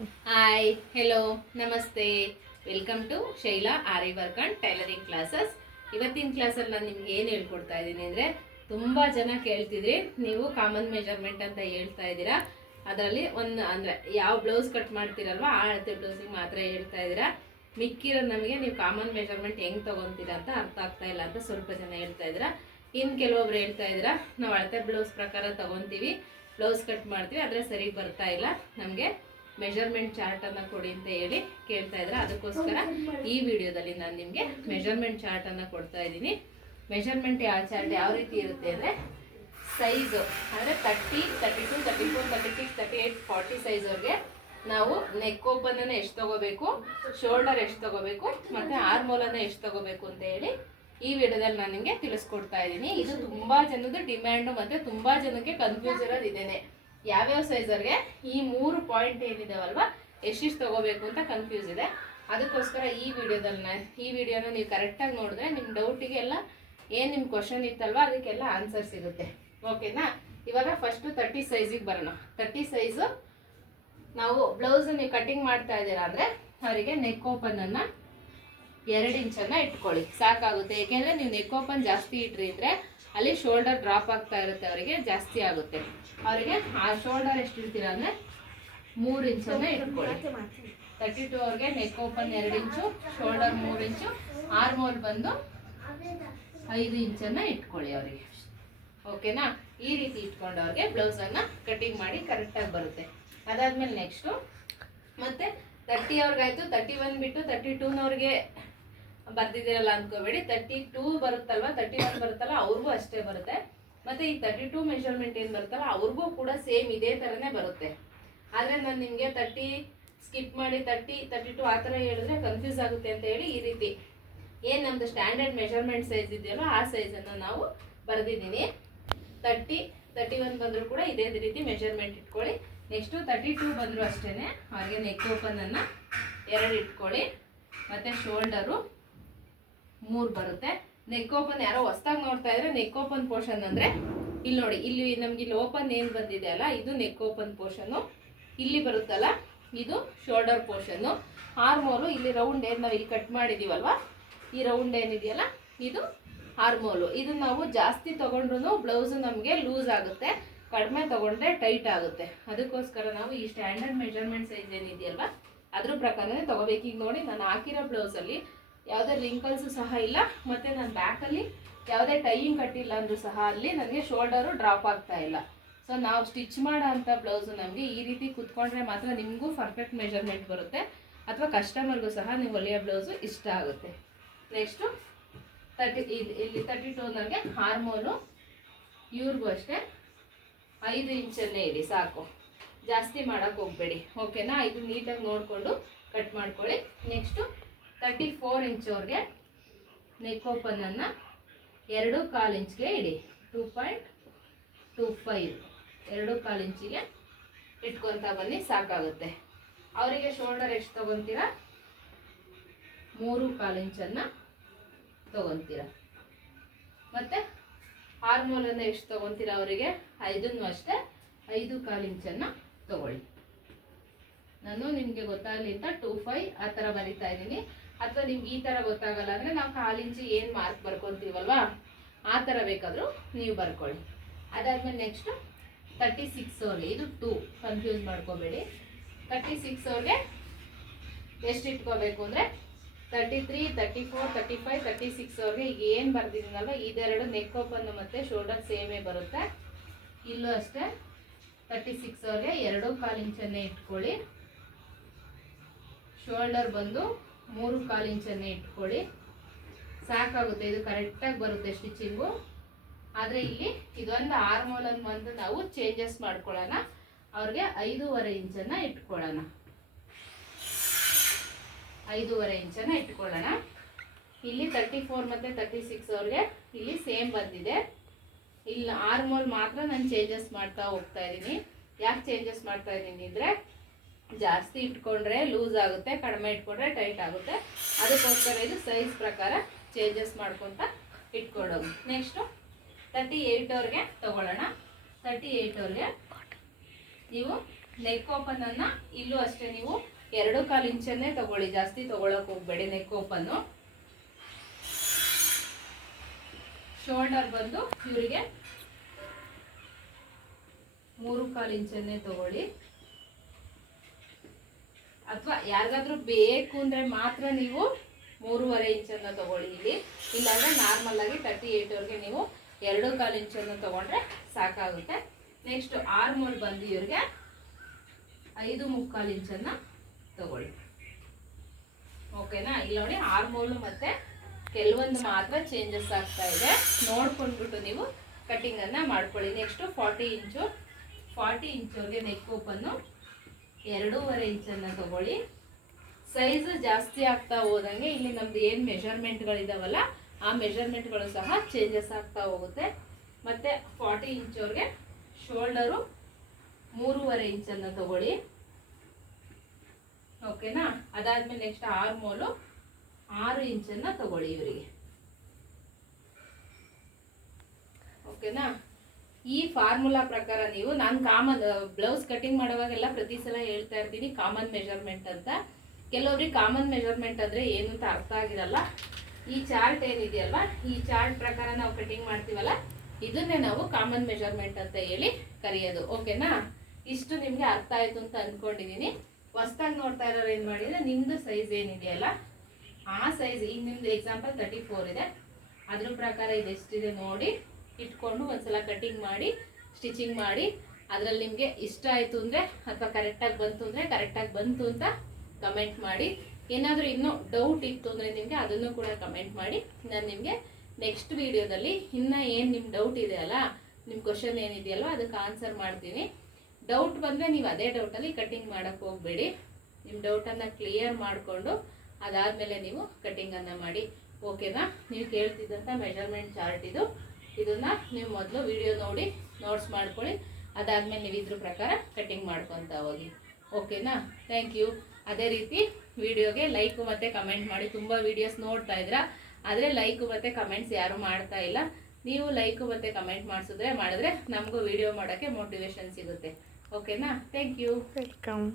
Hi hello ನಮಸ್ತೆ welcome to Shaila aari work and tailoring classes. ಇವತ್ತಿನ ಕ್ಲಾಸಲ್ಲಿ ನಾನು ನಿಮ್ಗೆ ಏನು ಹೇಳ್ಕೊಡ್ತಾ ಇದ್ದೀನಿ ಅಂದರೆ, ತುಂಬ ಜನ ಕೇಳ್ತಿದ್ರಿ, ನೀವು ಕಾಮನ್ ಮೆಜರ್ಮೆಂಟ್ ಅಂತ ಹೇಳ್ತಾ ಇದ್ದೀರಾ. ಅದರಲ್ಲಿ ಅಂದರೆ ಯಾವ ಬ್ಲೌಸ್ ಕಟ್ ಮಾಡ್ತೀರಲ್ವ ಆ ಅಳತೆ ಬ್ಲೌಸಿಗೆ ಮಾತ್ರ ಹೇಳ್ತಾ ಇದ್ದೀರಾ. ಮಿಕ್ಕಿರೋ ನಮಗೆ ನೀವು ಕಾಮನ್ ಮೆಜರ್ಮೆಂಟ್ ಹೆಂಗೆ ತೊಗೊತೀರಾ ಅಂತ ಅರ್ಥ ಆಗ್ತಾ ಇಲ್ಲ ಅಂತ ಸ್ವಲ್ಪ ಜನ ಹೇಳ್ತಾ ಇದ್ದೀರಾ. ಇನ್ನು ಕೆಲವೊಬ್ರು ಹೇಳ್ತಾ ಇದ್ದೀರಾ, ನಾವು ಅಳತೆ ಬ್ಲೌಸ್ ಪ್ರಕಾರ ತೊಗೊತೀವಿ, ಬ್ಲೌಸ್ ಕಟ್ ಮಾಡ್ತೀವಿ, ಆದರೆ ಸರಿ ಬರ್ತಾ ಇಲ್ಲ, ನಮಗೆ ಮೆಜರ್ಮೆಂಟ್ ಚಾರ್ಟನ್ನು ಕೊಡಿ ಅಂತ ಹೇಳಿ ಕೇಳ್ತಾ ಇದ್ರೆ, ಅದಕ್ಕೋಸ್ಕರ ಈ ವಿಡಿಯೋದಲ್ಲಿ ನಾನು ನಿಮಗೆ ಮೆಜರ್ಮೆಂಟ್ ಚಾರ್ಟನ್ನು ಕೊಡ್ತಾ ಇದ್ದೀನಿ. ಮೆಜರ್ಮೆಂಟ್ ಚಾರ್ಟ್ ಯಾವ ರೀತಿ ಇರುತ್ತೆ ಅಂದರೆ, ಸೈಜು ಅಂದರೆ 30, 32, 34, 36, 38, 40 ಸೈಜ್ವರೆಗೆ ನಾವು ನೆಕ್ ಓಪನನ್ನು ಎಷ್ಟು ತಗೋಬೇಕು, ಶೋಲ್ಡರ್ ಎಷ್ಟು ತಗೋಬೇಕು, ಮತ್ತು ಆರ್ಮೋಲನ್ನು ಎಷ್ಟು ತಗೋಬೇಕು ಅಂತ ಹೇಳಿ ಈ ವಿಡಿಯೋದಲ್ಲಿ ನಾನು ನಿಮಗೆ ತಿಳಿಸ್ಕೊಡ್ತಾ ಇದ್ದೀನಿ. ಇದು ತುಂಬ ಜನದ ಡಿಮ್ಯಾಂಡು ಮತ್ತು ತುಂಬ ಜನಕ್ಕೆ ಕನ್ಫ್ಯೂಸ್ ಇರೋದು ಇದೇನೆ. ಯಾವ್ಯಾವ ಸೈಜರ್ಗೆ ಈ 3 ಪಾಯಿಂಟ್ ಏನಿದಾವಲ್ವ ಎಷ್ಟಿಷ್ಟು ತಗೋಬೇಕು ಅಂತ ಕನ್ಫ್ಯೂಸ್ ಇದೆ. ಅದಕ್ಕೋಸ್ಕರ ಈ ವಿಡಿಯೋನ ನೀವು ಕರೆಕ್ಟಾಗಿ ನೋಡಿದ್ರೆ ನಿಮ್ಮ ಡೌಟಿಗೆ ಎಲ್ಲ ಏನು ನಿಮ್ಮ ಕ್ವಶನ್ ಇತ್ತಲ್ವ ಅದಕ್ಕೆಲ್ಲ ಆನ್ಸರ್ ಸಿಗುತ್ತೆ. ಓಕೆನಾ? ಇವಾಗ ಫಸ್ಟು 30 ಸೈಜಿಗೆ ಬರೋಣ. 30 ಸೈಜು ನಾವು ಬ್ಲೌಸ್ ನೀವು ಕಟಿಂಗ್ ಮಾಡ್ತಾ ಇದ್ದೀರಾ ಅಂದರೆ ಅವರಿಗೆ ನೆಕ್ ಓಪನನ್ನು 2 ಇಂಚನ್ನು ಇಟ್ಕೊಳ್ಳಿ, ಸಾಕಾಗುತ್ತೆ. ಏಕೆಂದರೆ ನೀವು ನೆಕ್ ಓಪನ್ ಜಾಸ್ತಿ ಇಟ್ರಿ ಅಂದರೆ ಅಲ್ಲಿ ಶೋಲ್ಡರ್ ಡ್ರಾಪ್ ಆಗ್ತಾ ಇರುತ್ತೆ, ಅವರಿಗೆ ಜಾಸ್ತಿ ಆಗುತ್ತೆ. ಅವರಿಗೆ ಆ ಶೋಲ್ಡರ್ ಎಷ್ಟು ಇಡ್ತೀರ ಅಂದರೆ 3 ಇಂಚನ್ನು ಇಟ್ಕೊಳ್ಳಿ. 32 ಅವ್ರಿಗೆ ನೆಕ್ ಓಪನ್ 2 ಇಂಚು, ಶೋಲ್ಡರ್ 3 ಇಂಚು, ಆರ್ಮೋಲ್ ಬಂದು 5 ಇಂಚನ್ನು ಇಟ್ಕೊಳ್ಳಿ ಅವರಿಗೆ. ಓಕೆನಾ? ಈ ರೀತಿ ಇಟ್ಕೊಂಡು ಅವ್ರಿಗೆ ಬ್ಲೌಸನ್ನು ಕಟಿಂಗ್ ಮಾಡಿ ಕರೆಕ್ಟಾಗಿ ಬರುತ್ತೆ. ಅದಾದಮೇಲೆ ನೆಕ್ಸ್ಟು ಮತ್ತೆ 30 ಅವ್ರಿಗಾಯ್ತು. 31 ಬಿಟ್ಟು 32ನವ್ರಿಗೆ ಬರ್ದಿದ್ದೀರಲ್ಲ ಅಂದ್ಕೋಬೇಡಿ, 32 ಬರುತ್ತಲ್ವ, 31 ಬರುತ್ತಲ್ಲ ಅವ್ರಿಗೂ ಅಷ್ಟೇ ಬರುತ್ತೆ. ಮತ್ತು ಈ 32 ಮೆಷರ್ಮೆಂಟ್ ಏನು ಬರುತ್ತಲ್ಲ ಅವ್ರಿಗೂ ಕೂಡ ಸೇಮ್ ಇದೇ ಥರನೇ ಬರುತ್ತೆ. ಆದರೆ ನಾನು ನಿಮಗೆ 30 ಸ್ಕಿಪ್ ಮಾಡಿ 30, 32 ಆ ಥರ ಹೇಳಿದ್ರೆ ಕನ್ಫ್ಯೂಸ್ ಆಗುತ್ತೆ ಅಂತ ಹೇಳಿ ಈ ರೀತಿ ಏನು ನಮ್ಮದು ಸ್ಟ್ಯಾಂಡರ್ಡ್ ಮೆಷರ್ಮೆಂಟ್ ಸೈಜ್ ಇದೆಯಲ್ಲ ಆ ಸೈಜನ್ನು ನಾವು ಬರೆದಿದ್ದೀನಿ. 30, 31 ಬಂದರೂ ಕೂಡ ಇದೇ ರೀತಿ ಮೆಷರ್ಮೆಂಟ್ ಇಟ್ಕೊಳ್ಳಿ. ನೆಕ್ಸ್ಟು 32 ಬಂದರೂ ಅಷ್ಟೇ ಅವ್ರಿಗೆ ನೆಕ್ ಓಪನನ್ನು 2 ಇಟ್ಕೊಳ್ಳಿ, ಮತ್ತು ಶೋಲ್ಡರು 3 ಬರುತ್ತೆ. ನೆಕ್ ಓಪನ್ ಯಾರೋ ಹೊಸ್ದಾಗಿ ನೋಡ್ತಾ ಇದ್ರೆ, ನೆಕ್ ಓಪನ್ ಪೋರ್ಷನ್ ಅಂದರೆ ಇಲ್ಲಿ ನೋಡಿ, ಇಲ್ಲಿ ನಮ್ಗೆ ಇಲ್ಲಿ ಓಪನ್ ಏನು ಬಂದಿದೆ ಅಲ್ಲ ಇದು ನೆಕ್ ಓಪನ್ ಪೋರ್ಷನ್ನು, ಇಲ್ಲಿ ಬರುತ್ತಲ್ಲ ಇದು ಶೋಲ್ಡರ್ ಪೋರ್ಷನ್ನು. ಆರ್ಮೋಲು ಇಲ್ಲಿ ರೌಂಡ್ ಏನು ನಾವು ಇಲ್ಲಿ ಕಟ್ ಮಾಡಿದ್ದೀವಲ್ವ, ಈ ರೌಂಡ್ ಏನಿದೆಯಲ್ಲ ಇದು ಆರ್ಮೋಲು. ಇದು ನಾವು ಜಾಸ್ತಿ ತೊಗೊಂಡ್ರು ಬ್ಲೌಸು ನಮಗೆ ಲೂಸ್ ಆಗುತ್ತೆ, ಕಡಿಮೆ ತೊಗೊಂಡ್ರೆ ಟೈಟ್ ಆಗುತ್ತೆ. ಅದಕ್ಕೋಸ್ಕರ ನಾವು ಈ ಸ್ಟ್ಯಾಂಡರ್ಡ್ ಮೆಜರ್ಮೆಂಟ್ ಸೈಜ್ ಏನಿದೆಯಲ್ವ ಅದ್ರ ಪ್ರಕಾರನೇ ತೊಗೋಬೇಕು. ಈಗ ನೋಡಿ, ನಾನು ಹಾಕಿರೋ ಬ್ಲೌಸಲ್ಲಿ ಯಾವುದೇ ರಿಂಕಲ್ಸು ಸಹ ಇಲ್ಲ, ಮತ್ತು ನಾನು ಬ್ಯಾಕಲ್ಲಿ ಯಾವುದೇ ಟೈಯಿಂಗ್ ಕಟ್ಟಿಲ್ಲ ಅಂದರೂ ಸಹ ಅಲ್ಲಿ ನನಗೆ ಶೋಲ್ಡರು ಡ್ರಾಪ್ ಆಗ್ತಾ ಇಲ್ಲ. ಸೊ ನಾವು ಸ್ಟಿಚ್ ಮಾಡೋ ಅಂಥ ಬ್ಲೌಸು ನಮಗೆ ಈ ರೀತಿ ಕುತ್ಕೊಂಡ್ರೆ ಮಾತ್ರ ನಿಮಗೂ ಪರ್ಫೆಕ್ಟ್ ಮೆಜರ್ಮೆಂಟ್ ಬರುತ್ತೆ, ಅಥವಾ ಕಸ್ಟಮರ್ಗೂ ಸಹ ನೀವು ಹೊಲಿಯೋ ಬ್ಲೌಸು ಇಷ್ಟ ಆಗುತ್ತೆ. ನೆಕ್ಸ್ಟು ಇಲ್ಲಿ 32ನವ್ರಿಗೆ ಆರ್ಮೋಲು, ಇವ್ರಿಗೂ ಅಷ್ಟೇ 5 ಇಂಚನ್ನೇ ಇಡಿ, ಸಾಕು, ಜಾಸ್ತಿ ಮಾಡೋಕ್ಕೆ ಹೋಗಬೇಡಿ. ಓಕೆನಾ? ಇದು ನೀಟಾಗಿ ನೋಡಿಕೊಂಡು ಕಟ್ ಮಾಡ್ಕೊಳ್ಳಿ. ನೆಕ್ಸ್ಟು 34 ಇಂಚವ್ರಿಗೆ ನೆಕ್ ಓಪನನ್ನು 2.25 ಇಂಚ್ಗೆ ಇಡಿ, 2.25 2.25 ಇಂಚಿಗೆ ಇಟ್ಕೊತಾ ಬನ್ನಿ, ಸಾಕಾಗುತ್ತೆ. ಅವರಿಗೆ ಶೋಲ್ಡರ್ ಎಷ್ಟು ತೊಗೊತೀರಾ? 3.25 ಇಂಚನ್ನು ತೊಗೊತೀರ. ಮತ್ತು ಆರ್ಮೋಲನ್ನು ಎಷ್ಟು ತೊಗೊತೀರಾ? ಅವರಿಗೆ ಇದನ್ನು ಅಷ್ಟೇ 5.25 ಇಂಚನ್ನು ತೊಗೊಳ್ಳಿ. ನಾನು ನಿಮಗೆ ಗೊತ್ತಾಗಲಿ ಅಂತ 2.5 ಆ ಥರ ಬರಿತಾ ಇದ್ದೀನಿ. ಅಥವಾ ನಿಮ್ಗೆ ಈ ಥರ ಗೊತ್ತಾಗಲ್ಲ ಅಂದರೆ ನಾವು 1/4 ಇಂಚು ಏನು ಮಾರ್ಕ್ ಬರ್ಕೊತೀವಲ್ವ ಆ ಥರ ಬೇಕಾದರೂ ನೀವು ಬರ್ಕೊಳ್ಳಿ. ಅದಾದಮೇಲೆ ನೆಕ್ಸ್ಟು 36 ಅವ್ರಿಗೆ, ಇದು 2 ಕನ್ಫ್ಯೂಸ್ ಮಾಡ್ಕೋಬೇಡಿ. 36 ಅವ್ರಿಗೆ ಎಷ್ಟು ಇಟ್ಕೋಬೇಕು ಅಂದರೆ 33, 34, 35, 36 ಅವ್ರಿಗೆ ಈಗ ಏನು ಬರ್ದಿದ್ದೀನಲ್ವ ಇದೆರಡು ನೆಕ್ ಓಪನ್ನು ಮತ್ತು ಶೋಲ್ಡರ್ ಸೇಮೇ ಬರುತ್ತೆ. ಇಲ್ಲೂ ಅಷ್ಟೇ 36 ಅವ್ರಿಗೆ 2.25 ಇಂಚನ್ನೇ ಇಟ್ಕೊಳ್ಳಿ, ಶೋಲ್ಡರ್ ಬಂದು 3.25 ಇಂಚನ್ನೇ ಇಟ್ಕೊಳ್ಳಿ, ಸಾಕಾಗುತ್ತೆ. ಇದು ಕರೆಕ್ಟಾಗಿ ಬರುತ್ತೆ ಸ್ಟಿಚಿಂಗು. ಆದರೆ ಇಲ್ಲಿ ಇದೊಂದು ಆರ್ಮೋಲನ್ನು ಬಂದು ನಾವು ಚೇಂಜಸ್ ಮಾಡ್ಕೊಳ್ಳೋಣ. ಅವ್ರಿಗೆ 5.25 ಇಂಚನ್ನು ಇಟ್ಕೊಳ್ಳೋಣ, 5.25 ಇಂಚನ್ನು ಇಟ್ಕೊಳ್ಳೋಣ. ಇಲ್ಲಿ 34 ಮತ್ತು 36 ಅವ್ರಿಗೆ ಇಲ್ಲಿ ಸೇಮ್ ಬಂದಿದೆ. ಇಲ್ಲಿ ಆರ್ಮೋಲ್ ಮಾತ್ರ ನಾನು ಚೇಂಜಸ್ ಮಾಡ್ತಾ ಹೋಗ್ತಾ ಇದ್ದೀನಿ. ಯಾಕೆ ಚೇಂಜಸ್ ಮಾಡ್ತಾ ಇದ್ದೀನಿ ಅಂದರೆ, ಜಾಸ್ತಿ ಇಟ್ಕೊಂಡ್ರೆ ಲೂಸ್ ಆಗುತ್ತೆ, ಕಡಿಮೆ ಇಟ್ಕೊಂಡ್ರೆ ಟೈಟ್ ಆಗುತ್ತೆ. ಅದಕ್ಕೋಸ್ಕರ ಇದು ಸೈಜ್ ಪ್ರಕಾರ ಚೇಂಜಸ್ ಮಾಡ್ಕೊತ ಇಟ್ಕೊಳ್ಳೋದು. ನೆಕ್ಸ್ಟು 38 ಅವ್ರಿಗೆ ತೊಗೊಳ್ಳೋಣ. 38 ಅವ್ರಿಗೆ ನೀವು ನೆಕ್ ಓಪನ್ ಅನ್ನ ಇಲ್ಲೂ ಅಷ್ಟೇ ನೀವು 2.25 ಇಂಚನ್ನೇ ತಗೊಳ್ಳಿ, ಜಾಸ್ತಿ ತಗೊಳಕ್ ಹೋಗ್ಬೇಡಿ. ನೆಕ್ ಓಪನ್ನು ಶೋಲ್ಡರ್ ಬಂದು ಇವರಿಗೆ 3.25 ಇಂಚನ್ನೇ ತಗೊಳ್ಳಿ. ಅಥವಾ ಯಾರಿಗಾದ್ರೂ ಬೇಕು ಅಂದ್ರೆ ಮಾತ್ರ ನೀವು 3.25 ಇಂಚನ್ನ ತಗೊಳ್ಳಿ ಇಲ್ಲಿ. ಇಲ್ಲಾಂದ್ರೆ ನಾರ್ಮಲ್ ಆಗಿ 38 ನೀವು 2.25 ಇಂಚನ್ನು ತಗೊಂಡ್ರೆ ಸಾಕಾಗುತ್ತೆ. ನೆಕ್ಸ್ಟ್ ಆರ್ಮೋಲ್ ಬಂದು ಇವ್ರಿಗೆ 5.25 ಇಂಚನ್ನ ತಗೊಳ್ಳಿ. ಓಕೆನಾ? ಇಲ್ಲ ನೋಡಿ ಆರ್ಮೋಲ್ ಮತ್ತೆ ಕೆಲವೊಂದು ಮಾತ್ರ ಚೇಂಜಸ್ ಆಗ್ತಾ ಇದೆ, ನೋಡ್ಕೊಂಡ್ಬಿಟ್ಟು ನೀವು ಕಟಿಂಗ್ ಅನ್ನ ಮಾಡ್ಕೊಳ್ಳಿ. ನೆಕ್ಸ್ಟ್ 40 ಇಂಚವ್ರಿಗೆ ನೆಕ್ ಓಪನ್ನು 2.25 ಇಂಚನ್ನ ತಗೊಳ್ಳಿ. ಸೈಜ್ ಜಾಸ್ತಿ ಆಗ್ತಾ ಹೋದಂಗೆ ಇಲ್ಲಿ ನಮ್ದು ಏನು ಮೆಷರ್ಮೆಂಟ್ಗಳಿದಾವಲ್ಲ ಆ ಮೆಷರ್ಮೆಂಟ್ಗಳು ಸಹ ಚೇಂಜಸ್ ಆಗ್ತಾ ಹೋಗುತ್ತೆ. ಮತ್ತೆ 40 ಇಂಚವ್ರಿಗೆ ಶೋಲ್ಡರು 3.25 ಇಂಚನ್ನ ತಗೊಳ್ಳಿ. ಓಕೆನಾ? ಅದಾದ್ಮೇಲೆ ನೆಕ್ಸ್ಟ್ ಆರ್ಮೋಲು 6 ಇಂಚನ್ನ ತಗೊಳ್ಳಿ ಇವರಿಗೆ. ಓಕೆನಾ? ಈ ಫಾರ್ಮುಲಾ ಪ್ರಕಾರ ನೀವು, ನಾನು ಕಾಮನ್ ಬ್ಲೌಸ್ ಕಟಿಂಗ್ ಮಾಡುವಾಗೆಲ್ಲ ಪ್ರತಿ ಸಲ ಹೇಳ್ತಾ ಇರ್ತೀನಿ ಕಾಮನ್ ಮೆಷರ್ಮೆಂಟ್ ಅಂತ. ಕೆಲವರಿಗೆ ಕಾಮನ್ ಮೆಷರ್ಮೆಂಟ್ ಅಂದ್ರೆ ಏನು ಅಂತ ಅರ್ಥ ಆಗಿರಲ್ಲ. ಈ ಚಾರ್ಟ್ ಏನಿದೆಯಲ್ವಾ, ಈ ಚಾರ್ಟ್ ಪ್ರಕಾರ ನಾವು ಕಟಿಂಗ್ ಮಾಡ್ತೀವಲ್ಲ, ಇದನ್ನೇ ನಾವು ಕಾಮನ್ ಮೆಷರ್ಮೆಂಟ್ ಅಂತ ಹೇಳಿ ಕರೆಯೋದು. ಓಕೆನಾ? ಇಷ್ಟು ನಿಮ್ಗೆ ಅರ್ಥ ಆಯ್ತು ಅಂತ ಅಂದ್ಕೊಂಡಿದೀನಿ. ಹೊಸ್ದಾಗಿ ನೋಡ್ತಾ ಇರೋರು ಏನ್ ಮಾಡಿದ್ರೆ, ನಿಮ್ದು ಸೈಜ್ ಏನಿದೆಯಲ್ಲ ಆ ಸೈಜ್, ಈಗ ನಿಮ್ದು ಎಕ್ಸಾಂಪಲ್ 34 ಇದೆ, ಅದ್ರ ಪ್ರಕಾರ ಇದೆಷ್ಟಿದೆ ನೋಡಿ ಇಟ್ಕೊಂಡು ಒಂದ್ಸಲ ಕಟಿಂಗ್ ಮಾಡಿ ಸ್ಟಿಚಿಂಗ್ ಮಾಡಿ, ಅದ್ರಲ್ಲಿ ನಿಮ್ಗೆ ಇಷ್ಟ ಆಯ್ತು ಅಂದ್ರೆ ಅಥವಾ ಕರೆಕ್ಟಾಗಿ ಬಂತು ಅಂತ ಕಮೆಂಟ್ ಮಾಡಿ. ಏನಾದರೂ ಇನ್ನೂ ಡೌಟ್ ಇತ್ತು ಅಂದರೆ ನಿಮಗೆ ಅದನ್ನು ಕೂಡ ಕಮೆಂಟ್ ಮಾಡಿ. ನಾನು ನಿಮಗೆ ನೆಕ್ಸ್ಟ್ ವಿಡಿಯೋದಲ್ಲಿ ಇನ್ನು ಏನು ನಿಮ್ಮ ಡೌಟ್ ಇದೆಯಲ್ಲ, ನಿಮ್ಮ ಕ್ವಶನ್ ಏನಿದೆಯಲ್ವ ಅದಕ್ಕೆ ಆನ್ಸರ್ ಮಾಡ್ತೀನಿ. ಡೌಟ್ ಬಂದರೆ ನೀವು ಅದೇ ಡೌಟಲ್ಲಿ ಕಟಿಂಗ್ ಮಾಡೋಕ್ಕೆ ಹೋಗಬೇಡಿ. ನಿಮ್ಮ ಡೌಟನ್ನು ಕ್ಲಿಯರ್ ಮಾಡಿಕೊಂಡು ಅದಾದಮೇಲೆ ನೀವು ಕಟಿಂಗನ್ನು ಮಾಡಿ. ಓಕೆನಾ? ನೀವು ಕೇಳ್ತಿದ್ದಂಥ ಮೆಜರ್ಮೆಂಟ್ ಚಾರ್ಟ್ ಇದನ್ನು ನೀವು ಮೊದಲು ವಿಡಿಯೋ ನೋಡಿ ನೋಟ್ಸ್ ಮಾಡ್ಕೊಳ್ಳಿ. ಅದಾದಮೇಲೆ ನೀವು ಇದ್ರ ಪ್ರಕಾರ ಕಟಿಂಗ್ ಮಾಡ್ಕೊತಾ ಹೋಗಿ. ಓಕೆನಾ? Thank you. ಅದೇ ರೀತಿ ವಿಡಿಯೋಗೆ ಲೈಕು ಮತ್ತು ಕಮೆಂಟ್ ಮಾಡಿ. ತುಂಬ ವೀಡಿಯೋಸ್ ನೋಡ್ತಾ ಇದ್ದೀರಾ, ಆದರೆ ಲೈಕು ಮತ್ತು ಕಮೆಂಟ್ಸ್ ಯಾರು ಮಾಡ್ತಾ ಇಲ್ಲ. ನೀವು ಲೈಕು ಮತ್ತು ಕಮೆಂಟ್ ಮಾಡಿದ್ರೆ ನಮಗೂ ವಿಡಿಯೋ ಮಾಡೋಕ್ಕೆ ಮೋಟಿವೇಶನ್ ಸಿಗುತ್ತೆ. ಓಕೆನಾ? Thank you. ವೆಲ್ಕಮ್.